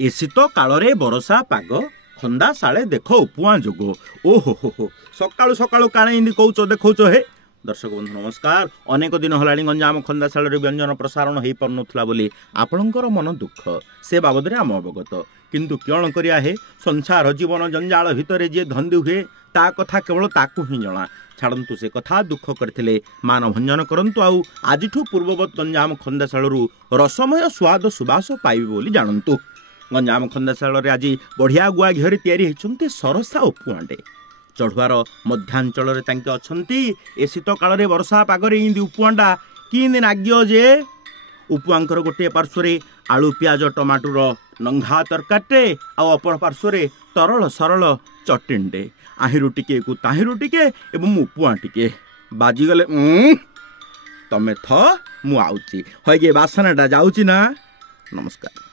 ए शीत काଳରେ बरसा पाग खंदा साले देख उपमा जोग ओहो हो सकाळु सकाळु काणे इन्दी कौच देखौच हे। दर्शक बंधु नमस्कार। अनेक दिन हलाणी गंजाम खंदाशाल व्यंजन प्रसारण हो पारुनथला बोली आपणकर मन दुख से बाबद आम अवगत किंतु कौन करिया है संसार जीवन जंजाल भितर जे धंदी हुए ता कथा केवल ताकू ही जना छाड़ू से कथा दुख करते मान भंजन करंतु आउ आजिठू पूर्ववत गंजाम खंदाशाल रसमय स्वाद सुबास पाइबे बोली जानतु। गंजाम खंदाशाल आज बढ़िया गुआ घी तैयारी होती सरसा उपमाटे चढ़ुआर मध्यांचल अच्छी ए शीत काल वर्षा पागरे इंदी उपमाटा कि नाग्य जे उपमांकर गोटे पार्श्व आलू पियाज टमाटोर नंघा तरकाटे आपर पार्श्व तरल सरल चटनीटे आहिरु टिके को ताहिरु टिके एवं उपमा टिके बाजीगले तमे थ मु आउची होगे बासनाटा जाउची ना। नमस्कार।